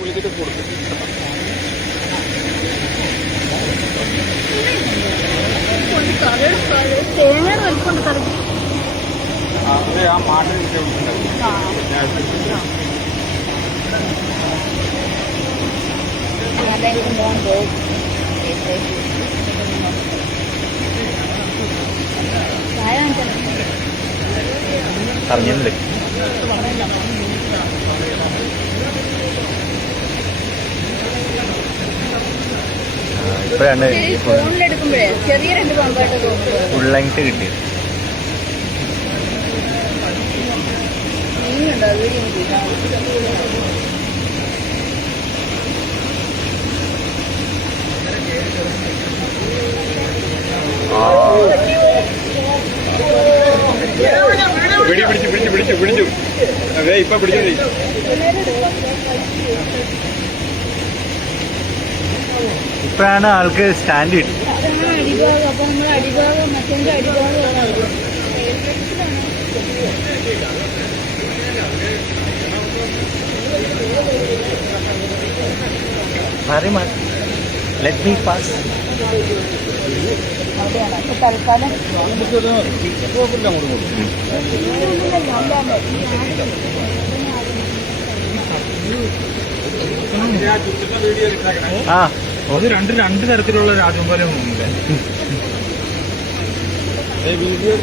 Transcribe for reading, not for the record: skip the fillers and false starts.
വിളിച്ചിട്ട് കൊടുക്കും. അത് ആ മാട്ടിൽ അറിഞ്ഞിട്ടുണ്ട്. ഇപ്പോഴാണ് ഫോണിലെടുക്കുമ്പോഴേ ചെറിയ 2 പമ്പായിട്ട് തോന്നുന്നത് ഫുൾ ലെങ്ത് കിട്ടിയത്. നീങ്ങുണ്ടോ വീഡിയോ പിടിച്ചു അതെ ഇപ്പൊ പിടിച്ചു. ഇപ്പോഴാണ് ആൾക്ക് സ്റ്റാൻഡ് കിട്ടി. അടിഭാഗം അപ്പൊ നമ്മൾ അടിഭാഗം മറ്റേ അടിഭാഗം മാറി മാറി ലെറ്റ് മീ പാസ്. അവിടെയാണ് അപ്പൊ തൽക്കാലം ആ അത് രണ്ട് തരത്തിലുള്ള രാജകുമാരം വീഡിയോ